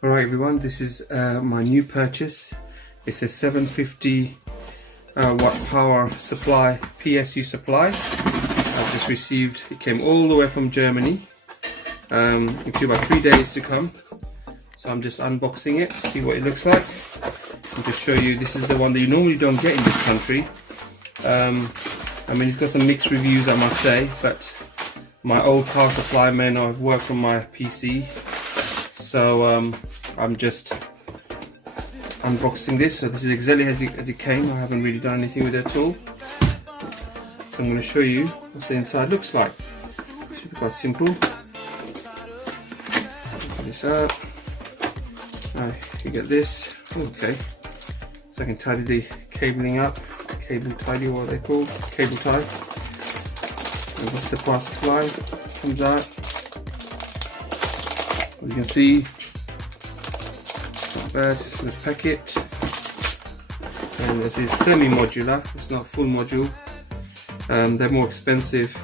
Alright everyone, this is my new purchase. It's a 750 watt power supply, PSU supply. I've just received, it came all the way from Germany. It took about 3 days to come. So I'm just unboxing it, see what it looks like. I'll just show you, this is the one that you normally don't get in this country. I mean, it's got some mixed reviews I must say, but my old power supply men, I've worked on my PC. So I'm just unboxing this. So this is exactly as it came. I haven't really done anything with it at all. So I'm going to show you what the inside looks like. Should be quite simple. Put this up. You get this. Okay. So I can tidy the cabling up. Cable tidy, what are they called? Cable tie. And that's the power supply. Comes out. As you can see, not bad. It's in a packet, and this is semi-modular. It's not full module. They're more expensive.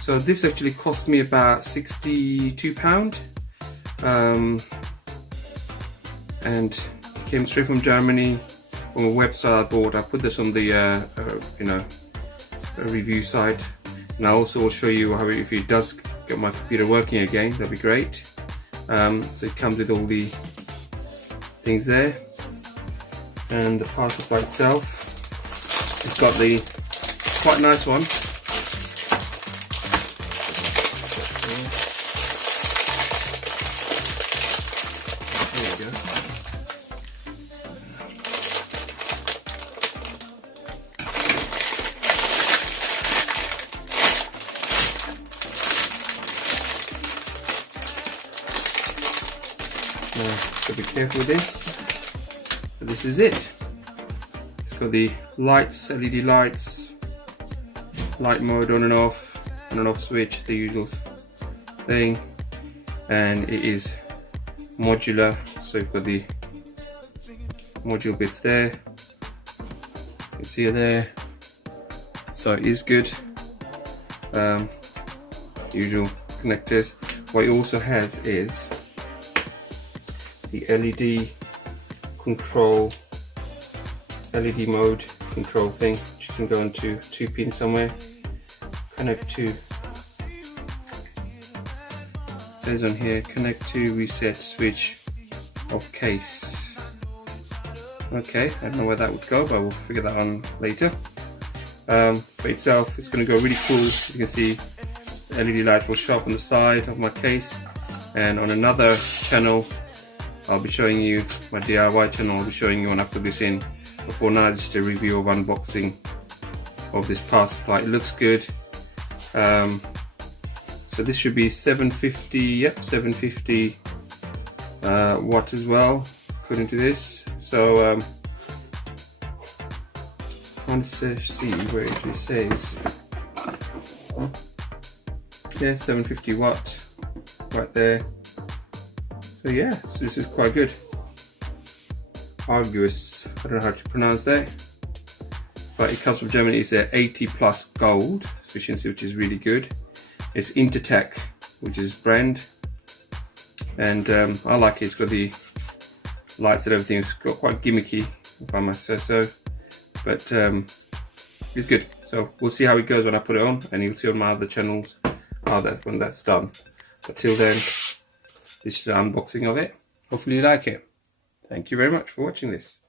So this actually cost me about £62, and it came straight from Germany from a website I bought. I put this on the a review site, and I also will show you how, if it does get my computer working again, that'd be great. So it comes with all the things there, and the power supply itself, it's got the quite nice one. There you go. So be careful with this. So this is it. It's got the lights, LED lights, light mode on and off switch, the usual thing, and it is modular. So you've got the module bits there. You see it there. So it is good. Usual connectors. What it also has is the LED control, LED mode control thing, which you can go into 2 pin somewhere, connect to, it says on here, connect to reset switch off case. Okay, I don't know where that would go, but we'll figure that on later. For itself, it's going to go really cool. You can see the LED light will show up on the side of my case, and on another channel I'll be showing you, my DIY channel, I'll be showing you when I put this in. Before now, just a review of unboxing of this power supply. It looks good. So this should be 750, yep, 750 watt as well, according to this. So trying to see where it actually says. Yeah, 750 watt, right there. So yeah, so this is quite good. Argus, I don't know how to pronounce that, but it comes from Germany. It's a 80 plus gold efficiency, which is really good. It's Intertech, which is brand, and I like it. It's got the lights and everything. It's got quite gimmicky, if I must say so, but it's good. So we'll see how it goes when I put it on, and you'll see on my other channels when that's done. But till then, this is the unboxing of it. Hopefully you like it. Thank you very much for watching this.